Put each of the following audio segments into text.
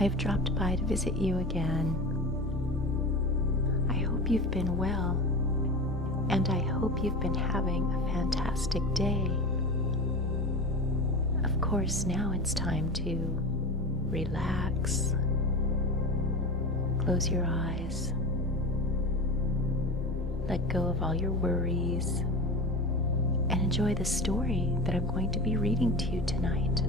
I've dropped by to visit you again. I hope you've been well, and I hope you've been having a fantastic day. Of course, now it's time to relax. Close your eyes. Let go of all your worries and enjoy the story that I'm going to be reading to you tonight.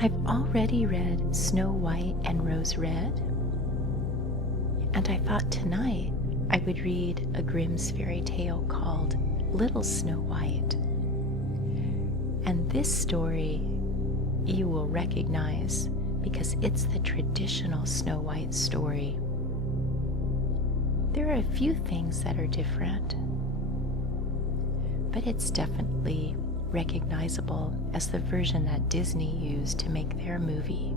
I've already read Snow White and Rose Red, and I thought tonight I would read a Grimm's fairy tale called Little Snow White. And this story you will recognize because it's the traditional Snow White story. There are a few things that are different, but it's definitely recognizable as the version that Disney used to make their movie.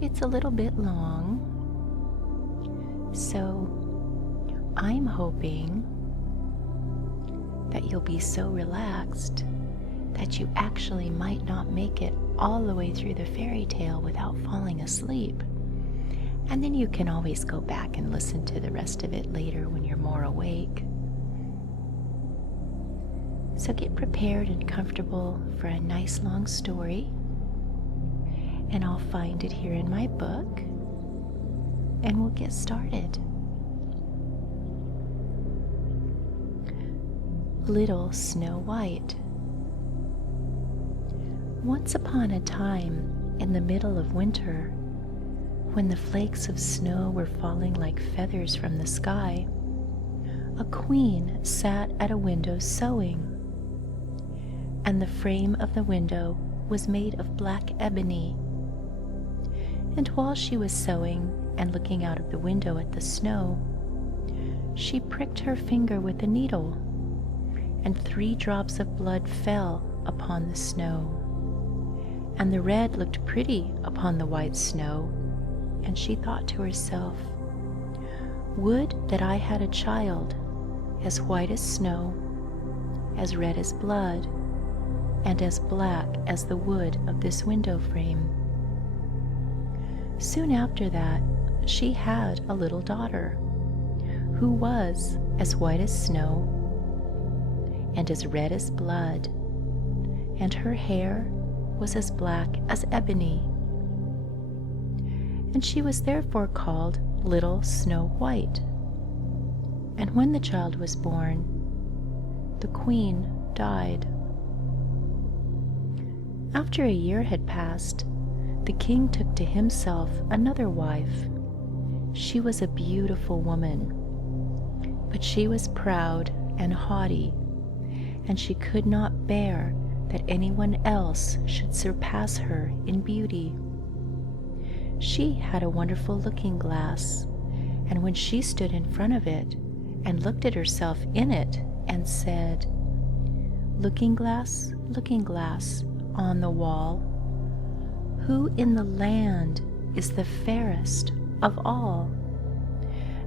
It's a little bit long, so I'm hoping that you'll be so relaxed that you actually might not make it all the way through the fairy tale without falling asleep. And then you can always go back and listen to the rest of it later when you're more awake. So get prepared and comfortable for a nice long story, and I'll find it here in my book, and we'll get started. Little Snow White. Once upon a time, in the middle of winter, when the flakes of snow were falling like feathers from the sky, a queen sat at a window sewing, and the frame of the window was made of black ebony. And while she was sewing and looking out of the window at the snow, she pricked her finger with a needle, and 3 drops of blood fell upon the snow. And the red looked pretty upon the white snow, and she thought to herself, "Would that I had a child as white as snow, as red as blood, and as black as the wood of this window frame." Soon after that, she had a little daughter, who was as white as snow, and as red as blood, and her hair was as black as ebony. And she was therefore called Little Snow White. And when the child was born, the queen died. After a year had passed, the king took to himself another wife. She was a beautiful woman, but she was proud and haughty, and she could not bear that anyone else should surpass her in beauty. She had a wonderful looking glass, and when she stood in front of it and looked at herself in it and said, looking glass on the wall, who in the land is the fairest of all?"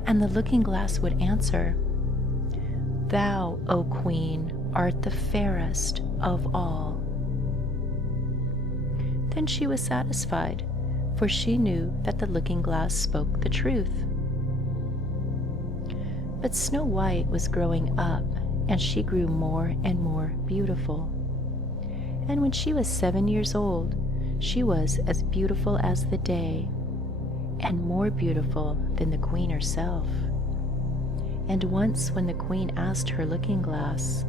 And the looking glass would answer, "Thou, O Queen, art the fairest of all." Then she was satisfied, for she knew that the looking glass spoke the truth. But Snow White was growing up, and she grew more and more beautiful. And when she was 7 years old, she was as beautiful as the day, and more beautiful than the queen herself. And once when the queen asked her looking glass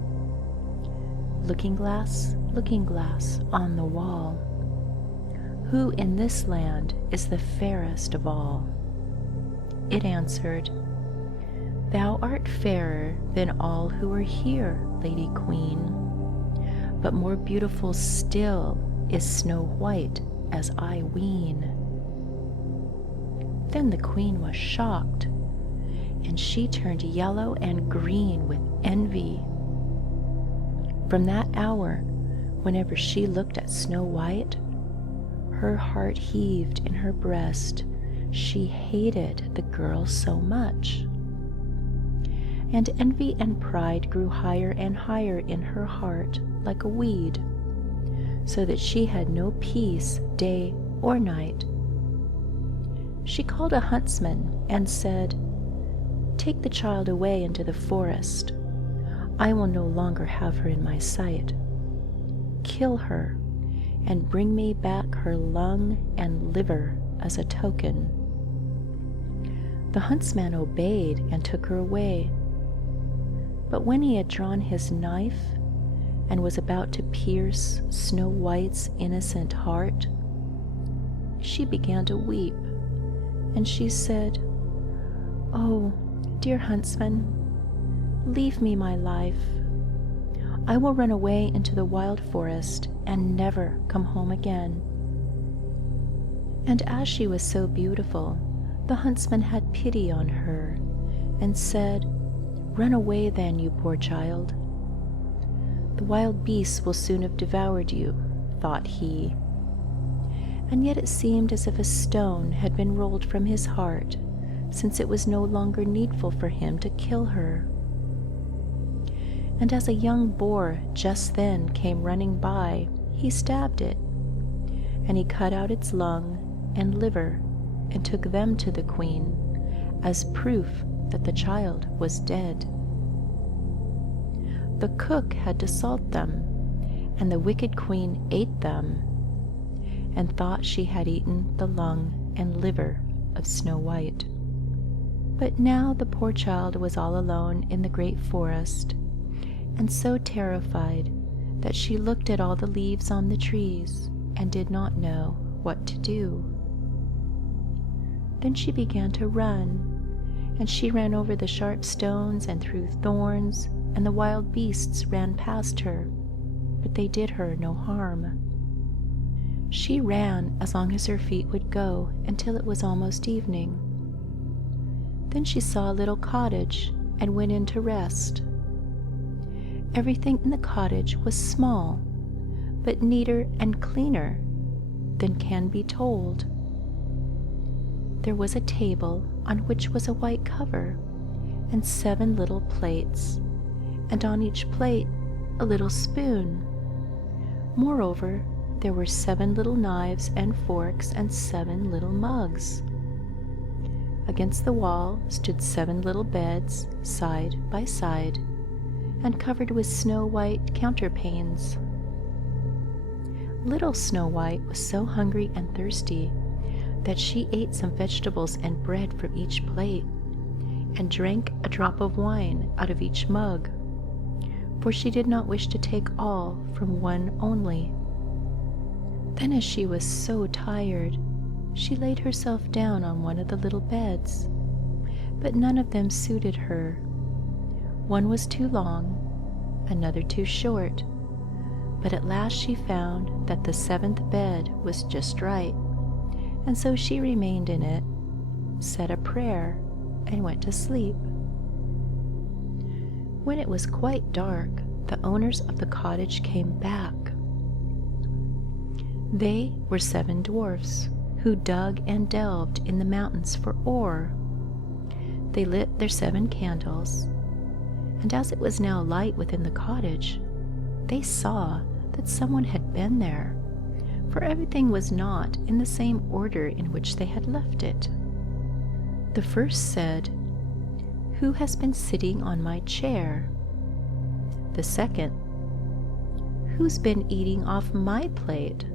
on the wall, who in this land is the fairest of all? It answered, "Thou art fairer than all who are here, Lady Queen, but more beautiful still is Snow White, as I ween." Then the queen was shocked, and she turned yellow and green with envy. From that hour, whenever she looked at Snow White, her heart heaved in her breast. She hated the girl so much. And envy and pride grew higher and higher in her heart like a weed. so that she had no peace day or night. She called a huntsman and said, "Take the child away into the forest. I will no longer have her in my sight. Kill her and bring me back her lung and liver as a token." The huntsman obeyed and took her away. But when he had drawn his knife and was about to pierce Snow White's innocent heart, she began to weep, and she said, "Oh, dear huntsman, leave me my life. I will run away into the wild forest and never come home again." And as she was so beautiful, the huntsman had pity on her and said, "Run away then, you poor child. The wild beasts will soon have devoured you," thought he. And yet it seemed as if a stone had been rolled from his heart, since it was no longer needful for him to kill her. And as a young boar just then came running by, he stabbed it, and he cut out its lung and liver and took them to the queen as proof that the child was dead. The cook had to salt them, and the wicked queen ate them, and thought she had eaten the lung and liver of Snow White. But now the poor child was all alone in the great forest, and so terrified that she looked at all the leaves on the trees and did not know what to do. Then she began to run, and she ran over the sharp stones and through thorns, and the wild beasts ran past her, but they did her no harm. She ran as long as her feet would go until it was almost evening. Then she saw a little cottage and went in to rest. Everything in the cottage was small, but neater and cleaner than can be told. There was a table on which was a white cover and 7 little plates, and on each plate a little spoon. Moreover, there were 7 little knives and forks and 7 little mugs. Against the wall stood 7 little beds, side by side, and covered with snow-white counterpanes. Little Snow White was so hungry and thirsty that she ate some vegetables and bread from each plate, and drank a drop of wine out of each mug, for she did not wish to take all from one only. Then, as she was so tired, she laid herself down on one of the little beds, but none of them suited her. One was too long, another too short, but at last she found that the 7th bed was just right, and so she remained in it, said a prayer, and went to sleep. When it was quite dark, the owners of the cottage came back. They were 7 dwarfs who dug and delved in the mountains for ore. They lit their 7 candles, and as it was now light within the cottage, they saw that someone had been there, for everything was not in the same order in which they had left it. The first said, "Who has been sitting on my chair?" The second, "Who's been eating off my plate?"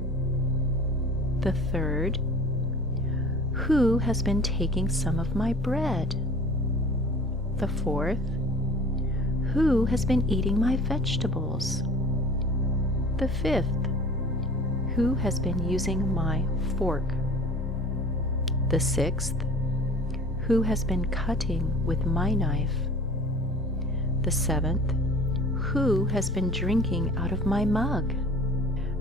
The third, "Who has been taking some of my bread?" The fourth, "Who has been eating my vegetables?" The fifth, "Who has been using my fork?" The sixth, "Who has been cutting with my knife?" The seventh, "Who has been drinking out of my mug?"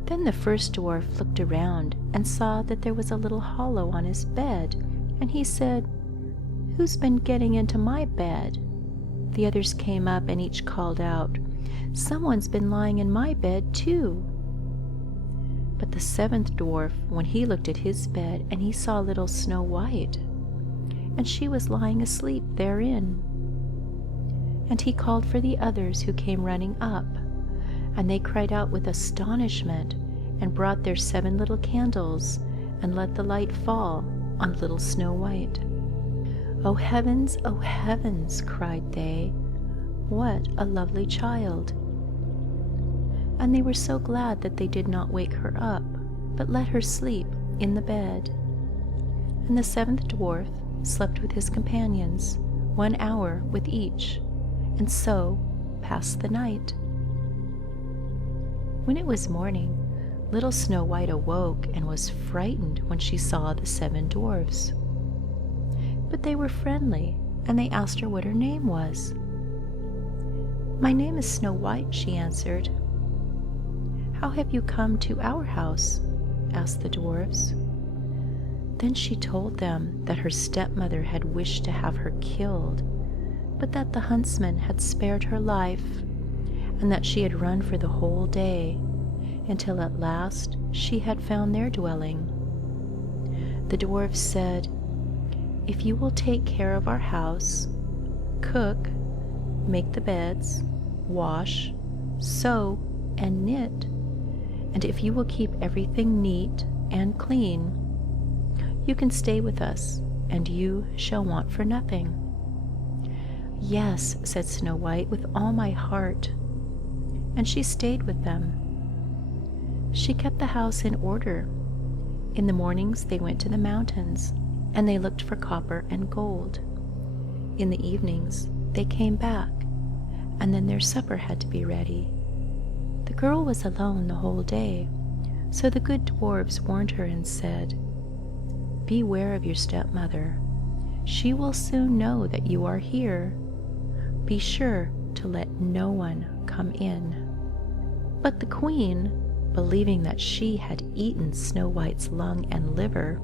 Then the first dwarf looked around and saw that there was a little hollow on his bed, and he said, "Who's been getting into my bed?" The others came up and each called out, "Someone's been lying in my bed too." But the 7th dwarf, when he looked at his bed, and he saw little Snow White, and she was lying asleep therein. And he called for the others, who came running up, and they cried out with astonishment and brought their 7 little candles and let the light fall on little Snow White. "Oh heavens," cried they, "what a lovely child!" And they were so glad that they did not wake her up, but let her sleep in the bed. And the 7th dwarf slept with his companions, 1 hour with each, and so passed the night. When it was morning, little Snow White awoke and was frightened when she saw the 7 dwarfs. But they were friendly, and they asked her what her name was. "My name is Snow White," she answered. "How have you come to our house?" asked the dwarfs. Then she told them that her stepmother had wished to have her killed, but that the huntsman had spared her life, and that she had run for the whole day, until at last she had found their dwelling. The dwarfs said, "If you will take care of our house, cook, make the beds, wash, sew, and knit, and if you will keep everything neat and clean, you can stay with us, and you shall want for nothing." "Yes," said Snow White, "with all my heart." And she stayed with them. She kept the house in order. In the mornings they went to the mountains, and they looked for copper and gold. In the evenings they came back, and then their supper had to be ready. The girl was alone the whole day, so the good dwarfs warned her and said, "Beware of your stepmother. She will soon know that you are here. Be sure to let no one come in." But the queen, believing that she had eaten Snow White's lung and liver,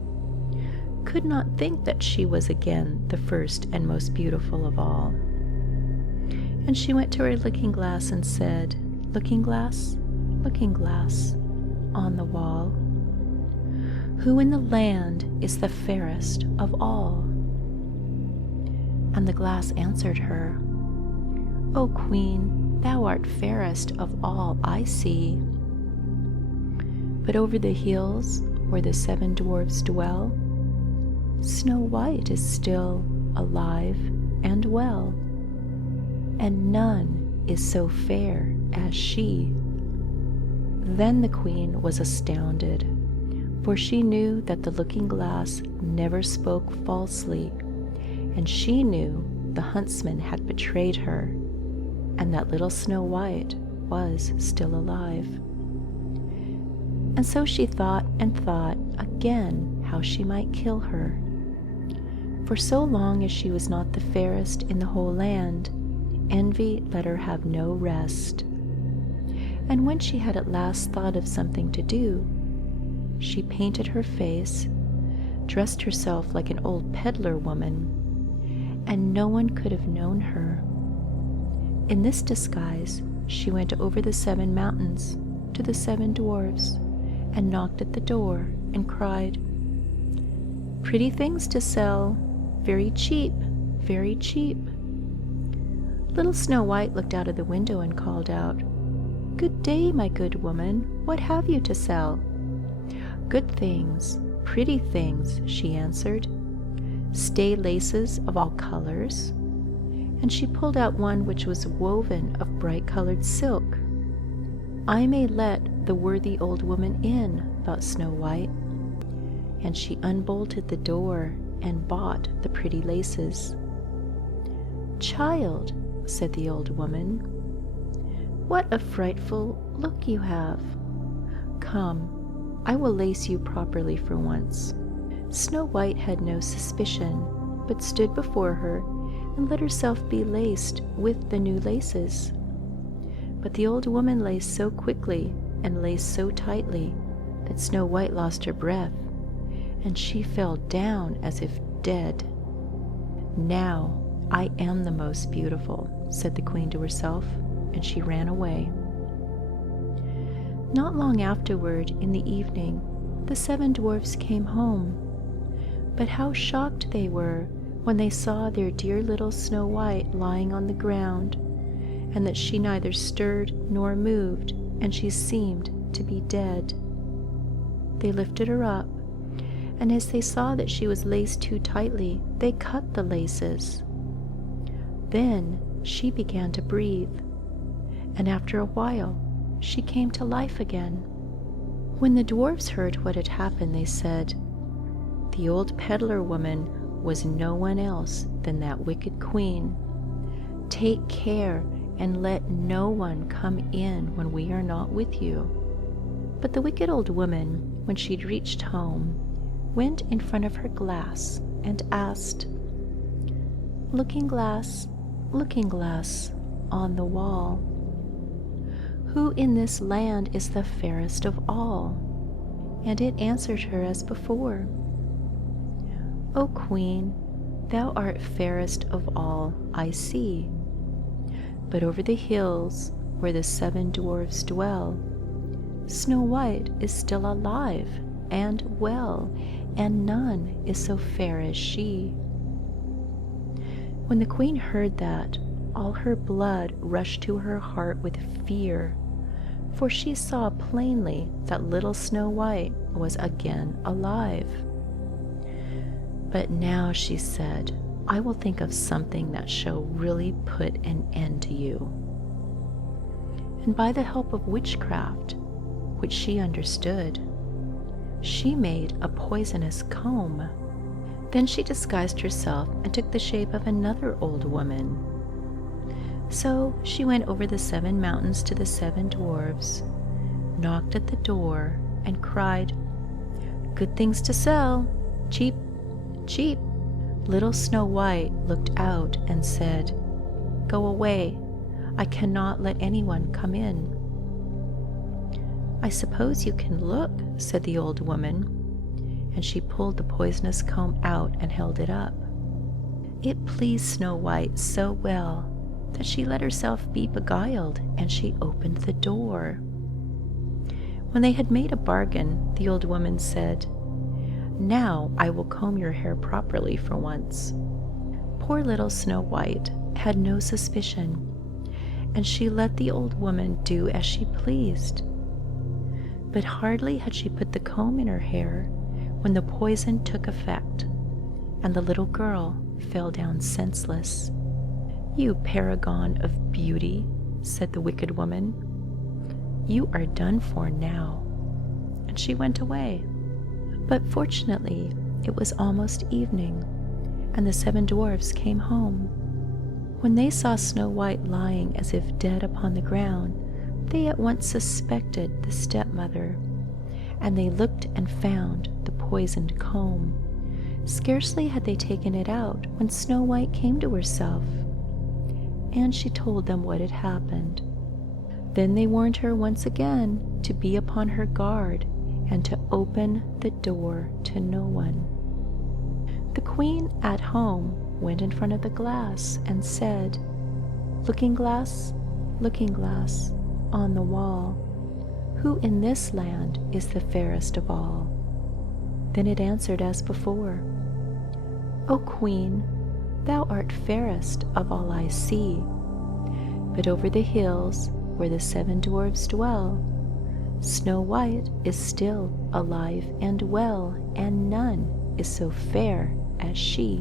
could not think that she was again the first and most beautiful of all. And she went to her looking glass and said, "Looking glass, on the wall, who in the land is the fairest of all?" And the glass answered her, "O Queen, thou art fairest of all I see. But over the hills where the 7 dwarfs dwell, Snow White is still alive and well, and none is so fair as she." Then the queen was astounded, for she knew that the looking glass never spoke falsely, and she knew the huntsman had betrayed her, and that little Snow White was still alive. And so she thought and thought again how she might kill her. For so long as she was not the fairest in the whole land, envy let her have no rest. And when she had at last thought of something to do, she painted her face, dressed herself like an old peddler woman, and no one could have known her. In this disguise, she went over the 7 mountains to the 7 dwarfs, and knocked at the door and cried, "Pretty things to sell, very cheap, very cheap." Little Snow White looked out of the window and called out, "Good day, my good woman, what have you to sell?" "Good things, pretty things," she answered, "stay laces of all colors." And she pulled out one which was woven of bright-colored silk. "I may let the worthy old woman in," thought Snow White. And she unbolted the door and bought the pretty laces. "Child," said the old woman, "what a frightful look you have. Come, I will lace you properly for once." Snow White had no suspicion, but stood before her and let herself be laced with the new laces. But the old woman laced so quickly and laced so tightly that Snow White lost her breath, and she fell down as if dead. "Now I am the most beautiful," said the queen to herself, and she ran away. Not long afterward, in the evening, the 7 dwarfs came home. But how shocked they were when they saw their dear little Snow White lying on the ground, and that she neither stirred nor moved, and she seemed to be dead. they lifted her up, and as they saw that she was laced too tightly, they cut the laces. Then she began to breathe, and after a while she came to life again. When the dwarfs heard what had happened, they said, "The old peddler woman was no one else than that wicked queen. Take care and let no one come in when we are not with you." But the wicked old woman, when she'd reached home, went in front of her glass and asked, "Looking glass on the wall, who in this land is the fairest of all?" And it answered her as before, "O Queen, thou art fairest of all I see. But over the hills where the 7 dwarfs dwell, Snow White is still alive and well, and none is so fair as she." When the queen heard that, all her blood rushed to her heart with fear, for she saw plainly that little Snow White was again alive. "But now," she said, "I will think of something that shall really put an end to you." And by the help of witchcraft, which she understood, she made a poisonous comb. Then she disguised herself and took the shape of another old woman. So she went over the 7 mountains to the 7 dwarfs, knocked at the door, and cried, "Good things to sell, cheap, cheap." Little Snow White looked out and said, "Go away, I cannot let anyone come in." "I suppose you can look," said the old woman, and she pulled the poisonous comb out and held it up. It pleased Snow White so well that she let herself be beguiled, and she opened the door. When they had made a bargain, the old woman said, "Now I will comb your hair properly for once." Poor little Snow White had no suspicion, and she let the old woman do as she pleased. But hardly had she put the comb in her hair when the poison took effect, and the little girl fell down senseless. "You paragon of beauty," said the wicked woman, "you are done for now." And she went away. But fortunately, it was almost evening, and the 7 dwarfs came home. When they saw Snow White lying as if dead upon the ground, they at once suspected the stepmother, and they looked and found the poisoned comb. Scarcely had they taken it out when Snow White came to herself, and she told them what had happened. Then they warned her once again to be upon her guard and to open the door to no one. The queen at home went in front of the glass and said, looking glass on the wall, who in this land is the fairest of all?" Then it answered as before, "O Queen, thou art fairest of all I see. But over the hills where the 7 dwarfs dwell, Snow White is still alive and well, and none is so fair as she."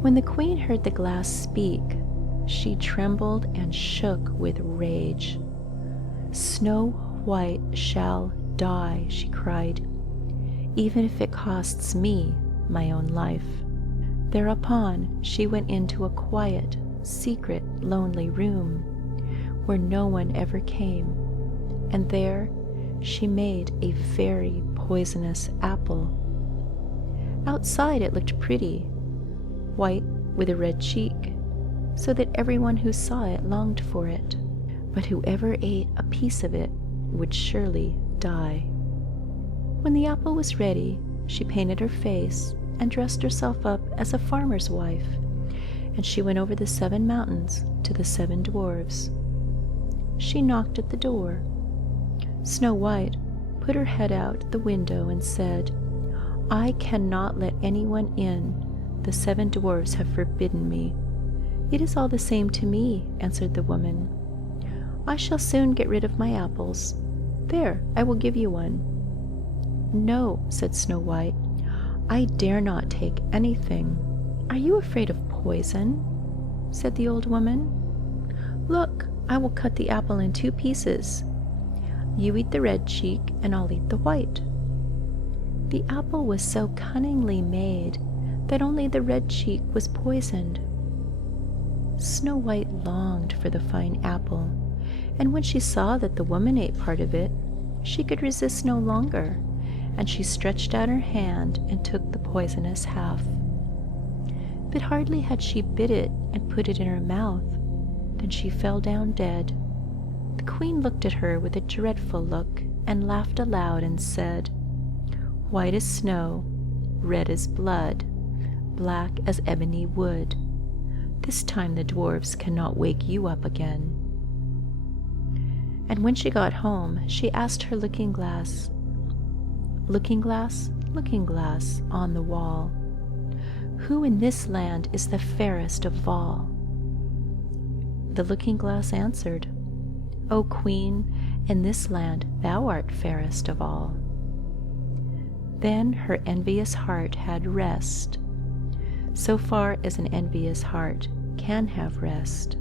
When the queen heard the glass speak, she trembled and shook with rage. "Snow White shall die," she cried, "even if it costs me my own life." Thereupon she went into a quiet, secret, lonely room, where no one ever came, and there she made a very poisonous apple. Outside it looked pretty, white with a red cheek, so that everyone who saw it longed for it, but whoever ate a piece of it would surely die. When the apple was ready, she painted her face and dressed herself up as a farmer's wife, and she went over the 7 mountains to the 7 dwarfs. She knocked at the door. Snow White put her head out the window and said, "I cannot let anyone in. The 7 dwarfs have forbidden me." "It is all the same to me," answered the woman. "I shall soon get rid of my apples. There, I will give you one." "No," said Snow White, "I dare not take anything." "Are you afraid of poison?" said the old woman. "Look, I will cut the apple in 2 pieces. You eat the red cheek, and I'll eat the white." The apple was so cunningly made that only the red cheek was poisoned. Snow White longed for the fine apple, and when she saw that the woman ate part of it, she could resist no longer, and she stretched out her hand and took the poisonous half. But hardly had she bit it and put it in her mouth than she fell down dead. The queen looked at her with a dreadful look and laughed aloud and said, "White as snow, red as blood, black as ebony wood. This time the dwarfs cannot wake you up again." And when she got home, she asked her looking glass, "Looking glass, looking glass on the wall, who in this land is the fairest of all?" The looking glass answered, "O Queen, in this land thou art fairest of all." Then her envious heart had rest, so far as an envious heart can have rest.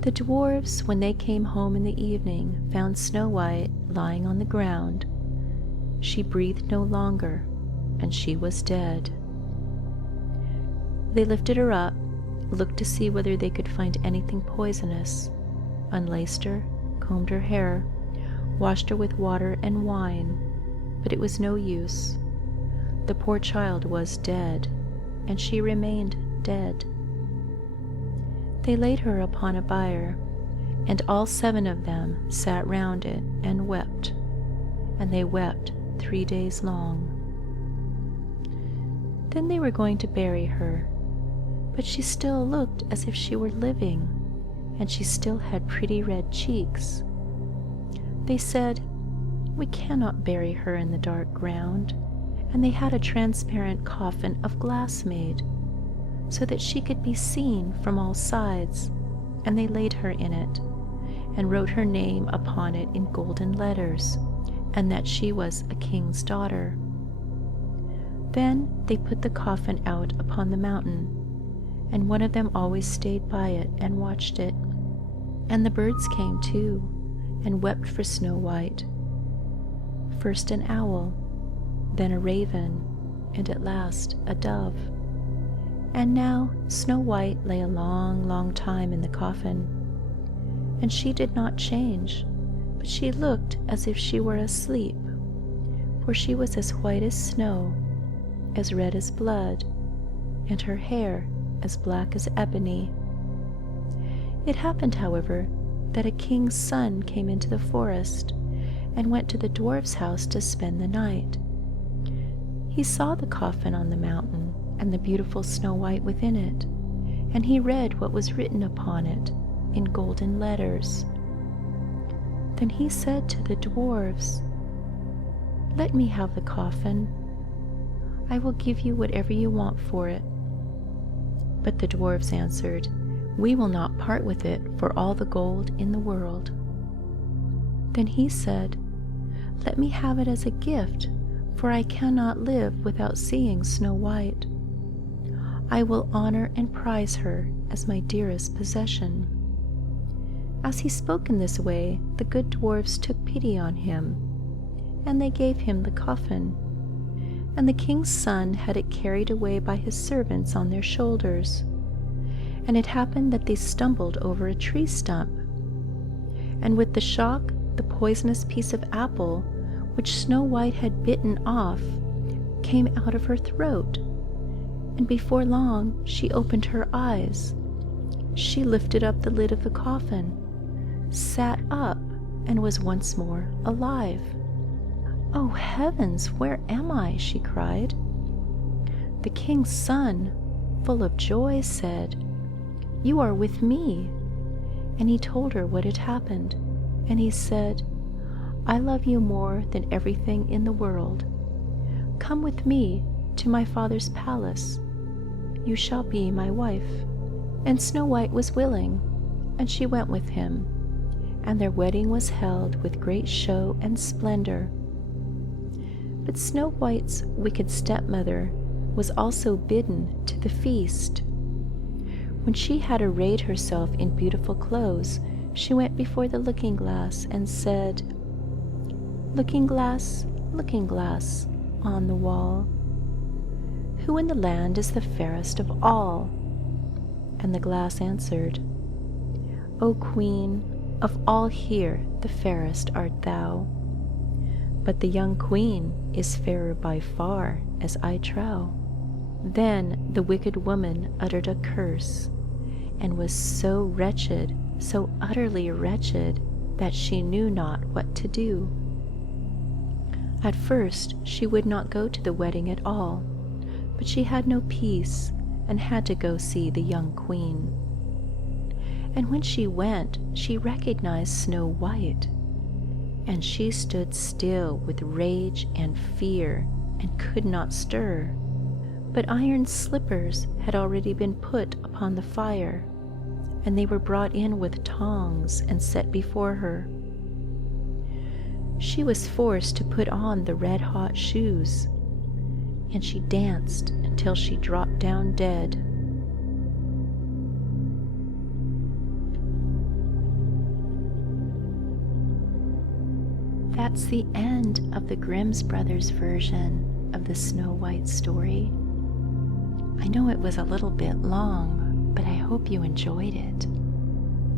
The dwarfs, when they came home in the evening, found Snow White lying on the ground. She breathed no longer, and she was dead. They lifted her up, looked to see whether they could find anything poisonous, unlaced her, combed her hair, washed her with water and wine, but it was no use. The poor child was dead, and she remained dead. They laid her upon a bier, and all 7 of them sat round it and wept, and they wept 3 days long. Then they were going to bury her, but she still looked as if she were living, and she still had pretty red cheeks. They said, "We cannot bury her in the dark ground," and they had a transparent coffin of glass made, so that she could be seen from all sides, and they laid her in it, and wrote her name upon it in golden letters, and that she was a king's daughter. Then they put the coffin out upon the mountain, and one of them always stayed by it and watched it. And the birds came too, and wept for Snow White. First an owl, then a raven, and at last a dove. And now Snow White lay a long, long time in the coffin, and she did not change, but she looked as if she were asleep, for she was as white as snow, as red as blood, and her hair as black as ebony. It happened, however, that a king's son came into the forest and went to the dwarf's house to spend the night. He saw the coffin on the mountain and the beautiful Snow White within it, and he read what was written upon it in golden letters. Then he said to the dwarfs, "Let me have the coffin. I will give you whatever you want for it." But the dwarfs answered, "We will not part with it for all the gold in the world." Then he said, "Let me have it as a gift, for I cannot live without seeing Snow White. I will honor and prize her as my dearest possession." As he spoke in this way, the good dwarfs took pity on him, and they gave him the coffin. And the king's son had it carried away by his servants on their shoulders. And it happened that they stumbled over a tree stump, and with the shock the poisonous piece of apple, which Snow White had bitten off, came out of her throat, and before long she opened her eyes. She lifted up the lid of the coffin, sat up, and was once more alive. "Oh heavens, where am I?" she cried. The king's son, full of joy, said, "You are with me." And he told her what had happened, and he said, "I love you more than everything in the world. Come with me to my father's palace. You shall be my wife." And Snow White was willing, and she went with him, and their wedding was held with great show and splendor. But Snow White's wicked stepmother was also bidden to the feast. When she had arrayed herself in beautiful clothes, she went before the looking-glass and said, looking glass, on the wall, who in the land is the fairest of all? And the glass answered, O Queen, of all here the fairest art thou. But the young Queen is fairer by far, as I trow. Then the wicked woman uttered a curse, and was so wretched, so utterly wretched, that she knew not what to do. At first she would not go to the wedding at all, but she had no peace, and had to go see the young Queen. And when she went, she recognized Snow White, and she stood still with rage and fear, and could not stir. But iron slippers had already been put upon the fire, and they were brought in with tongs and set before her. She was forced to put on the red-hot shoes, and she danced until she dropped down dead. That's the end of the Grimm's Brothers version of the Snow White story. I know it was a little bit long, but I hope you enjoyed it.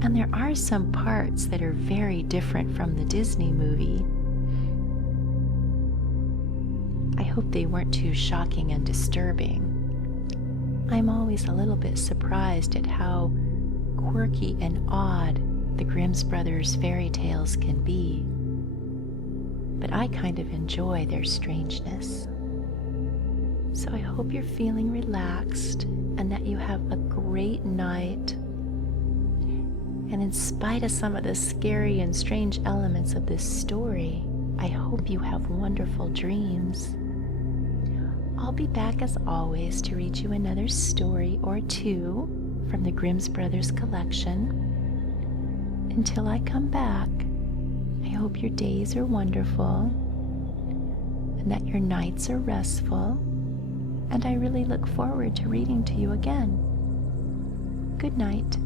And there are some parts that are very different from the Disney movie. I hope they weren't too shocking and disturbing. I'm always a little bit surprised at how quirky and odd the Grimm's Brothers fairy tales can be. But I kind of enjoy their strangeness. So I hope you're feeling relaxed and that you have a great night. And in spite of some of the scary and strange elements of this story, I hope you have wonderful dreams. I'll be back as always to read you another story or two from the Grimm's Brothers collection. Until I come back, I hope your days are wonderful and that your nights are restful, and I really look forward to reading to you again. Good night.